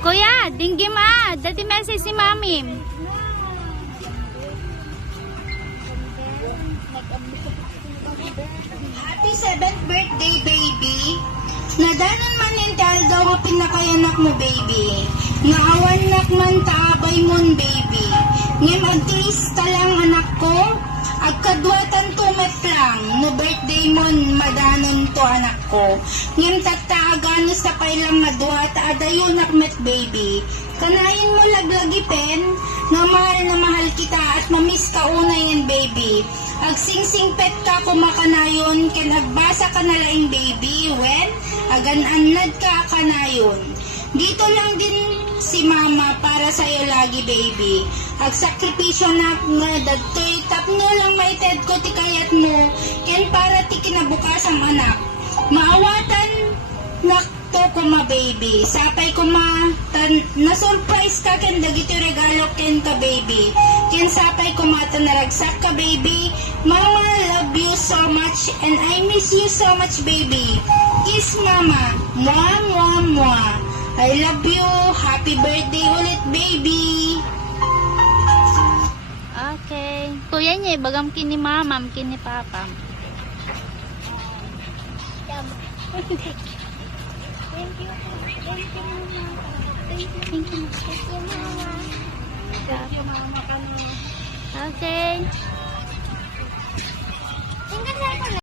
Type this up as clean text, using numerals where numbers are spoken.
Kuya, dinggi ma. Dati message si mami. Happy 7th birthday, baby. Nadanan man Nintendo nga pinakayanak mo, baby. Nga awan nak man taabay mon, baby. Ngem agtiis ka lang, anak ko. Agkadwatan tumet lang. No birthday mon, madanon to, anak ko. Ngem tagtaagano sa pailang madwat, adayon nakmet, baby. Kanayin mo laglagi pen, nga mahal na mahal kita at mamiss ka una yan, baby. Agsingsing pet ka kumakanayon, ken agbasa ka na laing, baby. When agan-anad ka kanayon. Dito lang din si mama para sa'yo lagi, baby. Agsakripisyo na nga dagtoy tapno lang maited ko ti kayat mo, ken para ti kinabukasang anak. Maawatan nakto ko ma, baby. Sapay ko ma, na-surprise ka ken dagiti regalo ken ka, baby. Ken sapay ko ma, naragsak ka, baby. Mama, love you so much and I miss you so much, baby. Kiss mama. Mwah, mwah, mwah. I love you. Happy birthday ulit, baby. Okay. Kuya niya, bagam kini mamam, kini papam. Thank you. Thank you, mama. Thank you, mama. Thank you, mama. Okay. Tingnan